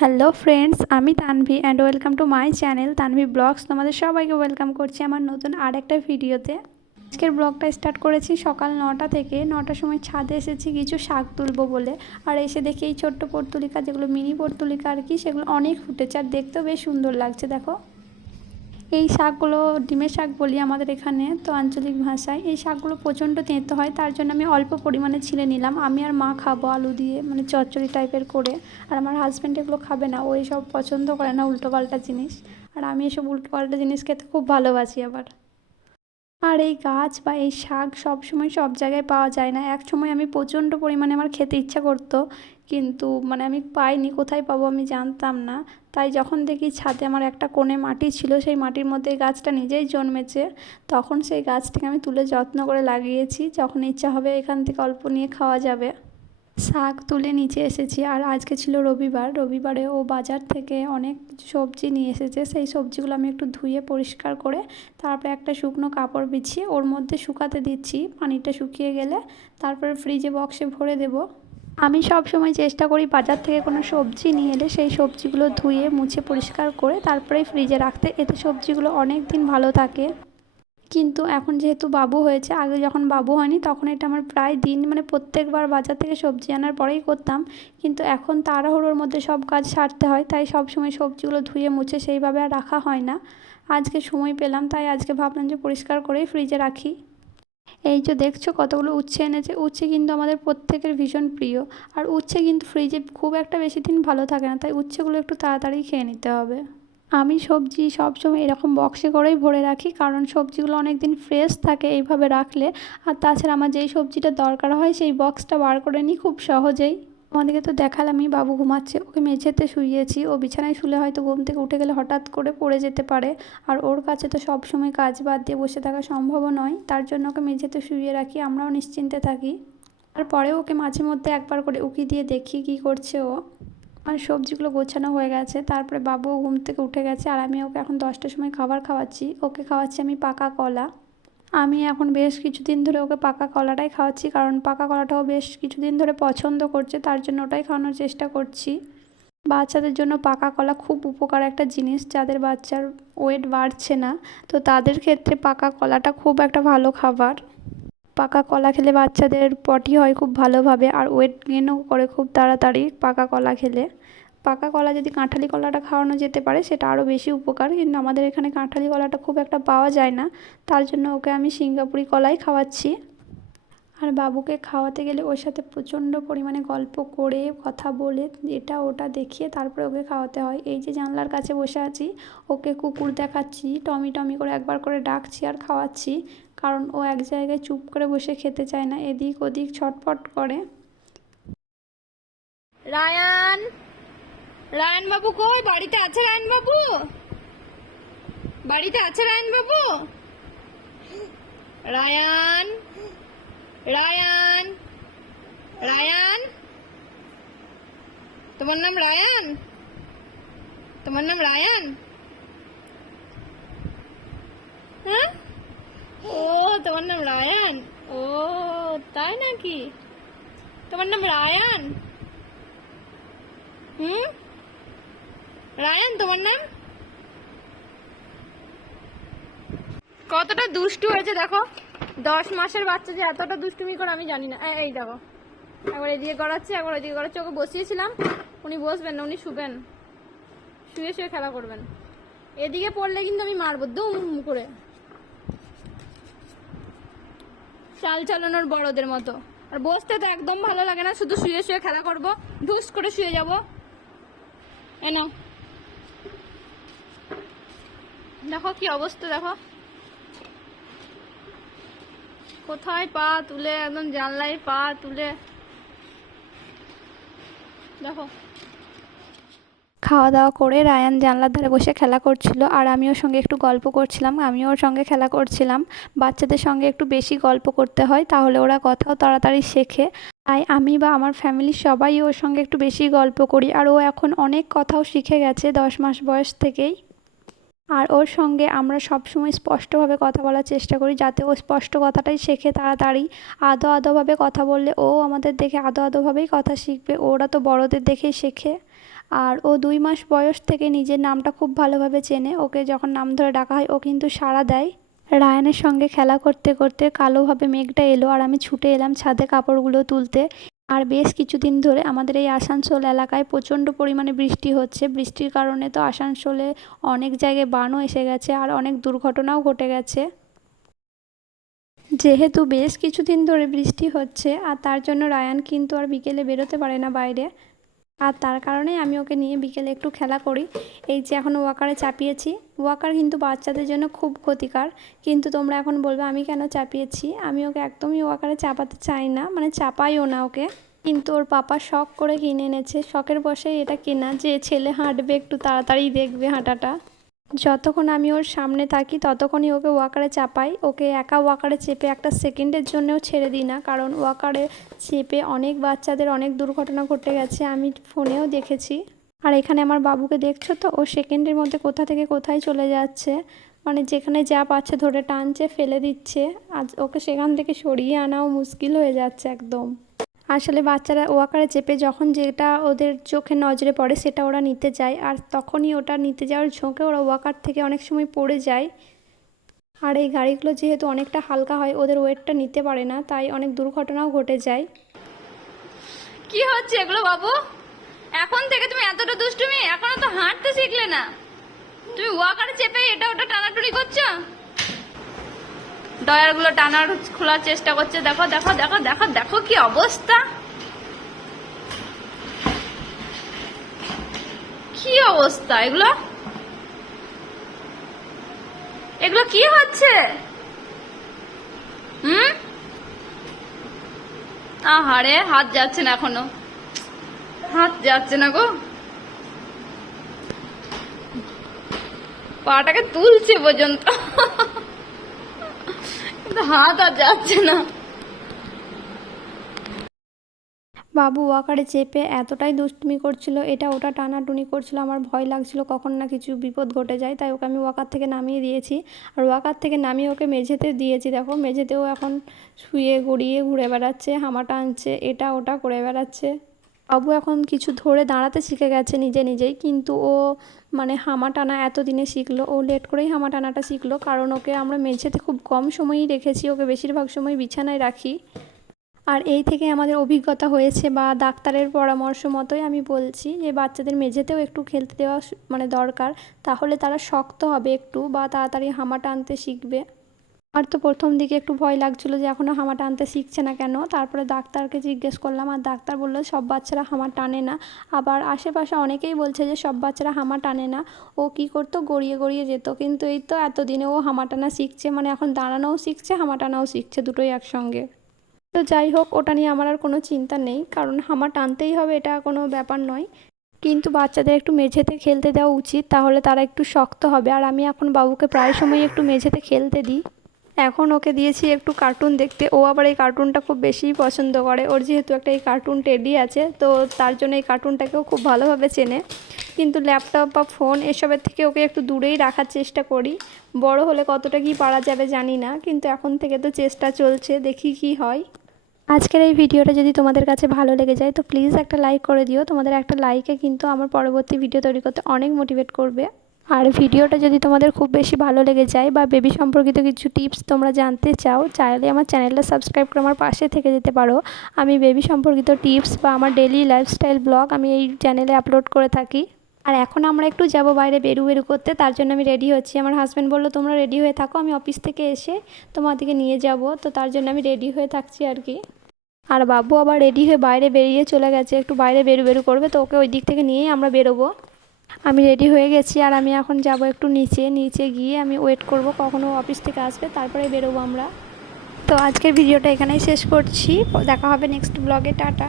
Hello friends আমি Tanvi and welcome to my channel Tanvi blogs তোমাদের সবাইকে welcome করছি আমার নতুন আরেকটা ভিডিওতে। আজকের ব্লগটা স্টার্ট করেছি সকাল নটা থেকে। নটার সময় ছাদে এসেছি, কিছু শাক তুলবো বলে। আর এসে দেখি এই ছোট্ট পর্তুলিকা, যেগুলো মিনি পর্তুলিকা আর কি, সেগুলো অনেক ফুটেছে। আর দেখতেও বেশ সুন্দর লাগছে, দেখো। এই শাকগুলো, ডিমের শাক বলি আমাদের এখানে, তো আঞ্চলিক ভাষায়, এই শাকগুলো প্রচণ্ড তেঁতো হয়, তার জন্য আমি অল্প পরিমাণে ছিলে নিলাম। আমি আর মা খাব আলু দিয়ে মানে চচ্চড়ি টাইপের করে। আর আমার হাজব্যান্ড এগুলো খাবে না, ও সব পছন্দ করে না উল্টোপাল্টা জিনিস। আর আমি এসব উল্টোপাল্টা জিনিস খেতে খুব ভালোবাসি আবার। আর এই গাছ বা এই শাক সব সময় সব জায়গায় পাওয়া যায় না। এক সময় আমি প্রচণ্ড পরিমাণে আমার খেতে ইচ্ছা করতো, কিন্তু মানে আমি পাইনি, কোথায় পাবো আমি জানতাম না। তাই যখন দেখি ছাদে আমার একটা কোণে মাটি ছিল, সেই মাটির মধ্যে গাছটা নিজেই জন্মেছে। তখন সেই গাছটিকে আমি তুলে যত্ন করে লাগিয়েছি, যখন ইচ্ছা হবে এখান থেকে অল্প নিয়ে খাওয়া যাবে। শাক তুলে নিচে এসেছি, আর আজকে ছিল রবিবার। রবিবারে ও বাজার থেকে অনেক সবজি নিয়ে এসেছে। সেই সবজিগুলো আমি একটু ধুয়ে পরিষ্কার করে, তারপরে একটা শুকনো কাপড় বিছিয়ে ওর মধ্যে শুকাতে দিচ্ছি। পানিটা শুকিয়ে গেলে তারপরে ফ্রিজে বক্সে ভরে দেবো। আমি সব সময় চেষ্টা করি বাজার থেকে কোনো সবজি নিয়ে এলে সেই সবজিগুলো ধুয়ে, মুছে, পরিষ্কার করে তারপরে ফ্রিজে রাখতে। এতে সবজিগুলো অনেক দিন ভালো থাকে। কিন্তু এখন যেহেতু বাবু হয়েছে, আগে যখন বাবু হয়নি তখন এটা আমার প্রায় দিন মানে প্রত্যেকবার বাজার থেকে সবজি আনার পরেই করতাম। কিন্তু এখন তাড়াহুড়োর মধ্যে সব কাজ সারতে হয়, তাই সব সময় সবজিগুলো ধুয়ে, মুছে সেইভাবে আর রাখা হয় না। আজকে সময় পেলাম, তাই আজকে ভাবলাম যে পরিষ্কার করেই ফ্রিজে রাখি। এই যে দেখছ কতগুলো উচ্ছে এনেছে, উচ্ছে কিন্তু আমাদের প্রত্যেকের ভীষণ প্রিয়। আর উচ্ছে কিন্তু ফ্রিজে খুব একটা বেশি দিন ভালো থাকে না, তাই উচ্ছেগুলো একটু তাড়াতাড়ি খেয়ে নিতে হবে। আমি সবজি সবসময় এরকম বক্সে করেই ভরে রাখি, কারণ সবজিগুলো অনেক দিন ফ্রেশ থাকে এইভাবে রাখলে। আর তাছাড়া আমার যেই সবজিটা দরকার হয়, সেই বক্সটা বার করে নিই খুব সহজেই। আমাদেরকে তো দেখালামই, বাবু ঘুমাচ্ছে, ওকে মেঝেতে শুয়েছি ও বিছানায় শুলে হয়তো ঘুম থেকে উঠে গেলে হঠাৎ করে পড়ে যেতে পারে, আর ওর কাছে তো সব সময় কাজ বাদ দিয়ে বসে থাকা সম্ভবও নয়, তার জন্য ওকে মেঝেতে শুয়ে রাখি, আমরাও নিশ্চিন্তে থাকি। তারপরে ওকে মাঝে মধ্যে একবার করে উকি দিয়ে দেখি কী করছে ও। আর সবজিগুলো গোছানো হয়ে গেছে, তারপরে বাবুও ঘুম থেকে উঠে গেছে, আর আমি ওকে এখন দশটার সময় খাবার খাওয়াচ্ছি, ওকে খাওয়াচ্ছি আমি পাকা কলা। আমি এখন বেশ কিছুদিন ধরে ওকে পাকা কলাটাই খাওয়াচ্ছি, কারণ পাকা কলাটাও বেশ কিছুদিন ধরে পছন্দ করছে, তার জন্য ওটাই খাওয়ানোর চেষ্টা করছি। বাচ্চাদের জন্য পাকা কলা খুব উপকার একটা জিনিস, যাদের বাচ্চার ওয়েট বাড়ছে না, তো তাদের ক্ষেত্রে পাকা কলাটা খুব একটা ভালো খাবার। পাকা কলা খেলে বাচ্চাদের পটি হয় খুব ভালোভাবে, আর ওয়েট গেনও করে খুব তাড়াতাড়ি পাকা কলা খেলে। পাকা কলা যদি কাঁঠালি কলাটা খাওয়ানো যেতে পারে, সেটা আরও বেশি উপকার। কিন্তু আমাদের এখানে কাঁঠালি কলাটা খুব একটা পাওয়া যায় না। তার জন্য ওকে আমি সিঙ্গাপুরি কলাই খাওয়াচ্ছি। আর বাবুকে খাওয়াতে গেলে ওর সাথে প্রচণ্ড পরিমাণে গল্প করে, কথা বলে, এটা ওটা দেখিয়ে তারপরে ওকে খাওয়াতে হয়। এই যে জানলার কাছে বসে আছি, ওকে কুকুর দেখাচ্ছি, টমি টমি করে একবার করে ডাকছি আর খাওয়াচ্ছি। কারণ ও এক জায়গায় চুপ করে বসে খেতে চায় না, এদিক ওদিক ছটফট করে। রায়ান! রায়ান বাবু কই? বাড়িতে আছে রায়নবাবু? বাড়িতে আছে রায়নবাবু? রায়ান? রায়ান? রায়ান? তোমার নাম রায়ান? তোমার নাম রায়ান? হ্যাঁ? ও, তোমার নাম রায়ান? ও, তাই নাকি? তোমার নাম রায়ান? হুম? রায়ান, তোমার নাম? কতটা দুষ্টু হয়েছে দেখো। দশ মাসের বাচ্চা যে এতটা দুষ্টুমি করে আমি জানি না। এই- দেখো। একবার এদিকে গড়াচ্ছে, একবার এদিকে গড়াচ্ছে। ওকে বসিয়েছিলাম। উনি বসবেন না, উনি শুবেন। শুয়ে শুয়ে খেলা করবেন। এদিকে পড়লে কিন্তু আমি মারবো, দুম করে। চাল চালানোর বড়দের মতো। আর বসতে তো একদম ভালো লাগে না, শুধু শুয়ে শুয়ে খেলা করব ধুস করে শুয়ে যাব। এই দেখো কি অবস্থা, দেখো। কোথায় পা তুলে, একদম জানলায় পা তুলে। দেখো। খাওয়া দাওয়া করে রায়ান জানলার ধারে বসে খেলা করছিল, আর আমি ওর সঙ্গে একটু গল্প করছিলাম। আমিও ওর সঙ্গে খেলা করছিলাম। বাচ্চাদের সঙ্গে একটু বেশি গল্প করতে হয়, তাহলে ওরা কথাও তাড়াতাড়ি শেখে। তাই আমি বা আমার ফ্যামিলির সবাই ওর সঙ্গে একটু বেশি গল্প করি, আর ও এখন অনেক কথাও শিখে গেছে দশ মাস বয়স থেকেই। আর ওর সঙ্গে আমরা সবসময় স্পষ্টভাবে কথা বলার চেষ্টা করি, যাতে ও স্পষ্ট কথাটাই শেখে তাড়াতাড়ি। আদো আদোভাবে কথা বললে ও আমাদের দেখে আদো আদোভাবেই কথা শিখবে, ওরা তো বড়দের দেখেই শেখে। আর ও দুই মাস বয়স থেকে নিজের নামটা খুব ভালোভাবে চেনে, ওকে যখন নাম ধরে ডাকা হয় ও কিন্তু সাড়া দেয়। রায়ানের সঙ্গে খেলা করতে করতে কালোভাবে মেঘটা এলো আর আমি ছুটে এলাম ছাদে কাপড়গুলো তুলতে। আর বেশ কিছুদিন ধরে আমাদের এই আসানসোল এলাকায় প্রচণ্ড পরিমাণে বৃষ্টি হচ্ছে। বৃষ্টির কারণে তো আসানসোলে অনেক জায়গায় বানও এসে গেছে আর অনেক দুর্ঘটনাও ঘটে গেছে। যেহেতু বেশ কিছুদিন ধরে বৃষ্টি হচ্ছে আর তার জন্য রায়ান কিন্তু আর বিকেলে বেরোতে পারে না বাইরে আর তার কারণে আমি ওকে নিয়ে বিকেলে একটু খেলা করি। এই যে এখন ওয়াকারে চাপিয়েছি। ওয়াকার কিন্তু বাচ্চাদের জন্য খুব ক্ষতিকার। কিন্তু তোমরা এখন বলবে, আমি কেন চাপিয়েছি? আমি ওকে একদমই ওয়াকারে চাপাতে চাই না। মানে চাপাইও না ওকে। কিন্তু ওর পাপা শখ করে কিনে এনেছে। শখের বসে এটা কেনা। যে ছেলে হাঁটবে, একটু তাড়াতাড়ি দেখবে হাঁটাটা। যতক্ষণ আমি ওর সামনে থাকি, ততক্ষণই ওকে ওয়াকারে চাপাই। ওকে একা ওয়াকারে চেপে একটা সেকেন্ডের জন্যও ছেড়ে দিই না, কারণ ওয়াকারে চেপে অনেক বাচ্চাদের অনেক দুর্ঘটনা ঘটে গেছে, আমি ফোনেও দেখেছি। আর এখানে আমার বাবুকে দেখছ তো? ও সেকেন্ডের মধ্যে কোথা থেকে কোথায় চলে যাচ্ছে। মানে যেখানে যা পাচ্ছে ধরে টানছে, ফেলে দিচ্ছে। আজ ওকে সেখান থেকে সরিয়ে আনাও মুশকিল হয়ে যাচ্ছে একদম। আসলে বাচ্চারা ওয়াকারে চেপে যখন যেটা ওদের চোখে নজরে পড়ে সেটা ওরা নিতে যায়, আর তখনই ওটা নিতে যাওয়ার ঝোঁকে ওরা ওয়াকার থেকে অনেক সময় পড়ে যায়। আর এই গাড়িগুলো যেহেতু অনেকটা হালকা হয়, ওদের ওয়েটটা নিতে পারে না, তাই অনেক দুর্ঘটনাও ঘটে যায়। কি হচ্ছে এগুলো বাবু? এখন থেকে তুমি এতটা দুষ্টুমি, এখনও তো হাঁটতে শিখলে না। তুমি ওয়াকারে চেপে এটা ওটা টানাটুনি করছ? ডয়ারগুলো টানার খোলার চেষ্টা করছে। দেখো দেখো দেখো দেখো দেখো কি অবস্থা। কি অবস্থা, এগুলো? এগুলো কি হচ্ছে? হুম? আহারে, হাত যাচ্ছে না এখনও। হাত যাচ্ছে না গো। পাটাকে তুলছে পর্যন্ত। হাত আর যাচ্ছে না। বাবু ওয়াকারে চেপে এতটাই দুষ্টুমি করছিল, এটা ওটা টানাটুনি করছিল, আমার ভয় লাগছিল কখন না কিছু বিপদ ঘটে যায়, তাই ওকে আমি ওয়াকার থেকে নামিয়ে দিয়েছি। আর ওয়াকার থেকে নামিয়ে ওকে মেঝেতে দিয়েছি, দেখো মেঝেতেও এখন শুয়ে গড়িয়ে ঘুরে বেড়াচ্ছে হামা টানছে এটা ওটা করে বেড়াচ্ছে। বাবু এখন কিছু ধরে দাঁড়াতে শিখে গেছে নিজে নিজেই, কিন্তু ও মানে হামা টানা এতদিনে শিখলো, ও লেট করেই হামা টানাটা শিখলো। কারণ ওকে আমরা মেঝেতে খুব কম সময়ই রেখেছি, ওকে বেশিরভাগ সময় বিছানায় রাখি। আর এই থেকে আমাদের অভিজ্ঞতা হয়েছে বা ডাক্তারের পরামর্শ মতোই আমি বলছি যে বাচ্চাদের মেঝেতেও একটু খেলতে দেওয়া মানে দরকার, তাহলে তারা শক্ত হবে একটু বা তাড়াতাড়ি হামা টানতে শিখবে। আর তো প্রথম দিকে একটু ভয় লাগছিল যে এখনও হামা টানতে শিখছে না কেন? তারপরে ডাক্তারকে জিজ্ঞেস করলাম, আর ডাক্তার বলল, সব বাচ্চারা হামা টানে না। আবার আশেপাশে অনেকেই বলছে যে, সব বাচ্চারা হামা টানে না। ও কী করতো? গড়িয়ে গড়িয়ে যেত। কিন্তু এই তো এতদিনে ও হামা টানা শিখছে মানে এখন দাঁড়ানোও শিখছে, হামা টানাও শিখছে দুটোই একসঙ্গে। তো যাই হোক, ওটা নিয়ে আমার আর কোনো চিন্তা নেই, কারণ হামা টানতেই হবে, এটা কোনো ব্যাপার নয়। কিন্তু বাচ্চাদের একটু মেঝেতে খেলতে দেওয়া উচিত, তাহলে তারা একটু শক্ত হবে। আর আমি এখন বাবুকে প্রায় সময় একটু মেঝেতে খেলতে দিই। এখন ওকে দিয়েছি একটু কার্টুন দেখতে। ও আবার এই কার্টুনটা খুব বেশিই পছন্দ করে। ওর যেহেতু একটা এই কার্টুন টেডি আছে, তো তার জন্য এই কার্টুনটাকেও খুব ভালোভাবে চেনে। কিন্তু ল্যাপটপ বা ফোন এসবের থেকে ওকে একটু দূরেই রাখার চেষ্টা করি। বড় হলে কতটা কি পারা যাবে জানি না, কিন্তু এখন থেকে তো চেষ্টা চলছে, দেখি কি হয়। আজকের এই ভিডিওটা যদি তোমাদের কাছে ভালো লেগে যায়, তো প্লিজ একটা লাইক করে দিও। তোমাদের একটা লাইকে কিন্তু আমার পরবর্তী ভিডিও তৈরি করতে অনেক মোটিভেট করবে। আর ভিডিওটা যদি তোমাদের খুব বেশি ভালো লেগে যায় বা বেবি সম্পর্কিত কিছু টিপস তোমরা জানতে চাও, চাইলে আমার চ্যানেলটা সাবস্ক্রাইব করে আমার পাশে থেকে যেতে পারো। আমি বেবি সম্পর্কিত টিপস বা আমার ডেলি লাইফস্টাইল ব্লগ আমি এই চ্যানেলে আপলোড করে থাকি। আর এখন আমরা একটু যাব বাইরে বেরু বেরু করতে, তার জন্য আমি রেডি হচ্ছি। আমার হাজব্যান্ড বলল, তোমরা রেডি হয়ে থাকো, আমি অফিস থেকে এসে তোমাদেরকে নিয়ে যাব। তো তার জন্য আমি রেডি হয়ে থাকছি আর কি। আর বাবু আবার রেডি হয়ে বাইরে বেরিয়ে চলে গেছে, একটু বাইরে বেরু বেরু করবে, তো ওকে ওই দিক থেকে নিয়েই আমরা বেরোবো। আমি রেডি হয়ে গেছি আর আমি এখন যাব একটু নিচে নিচে গিয়ে আমি ওয়েট করব কখনো অফিস থেকে আসবে, তারপরে বেরোবো আমরা। তো আজকের ভিডিওটা এখানেই শেষ করছি। দেখা হবে নেক্সট ব্লগে টাটা।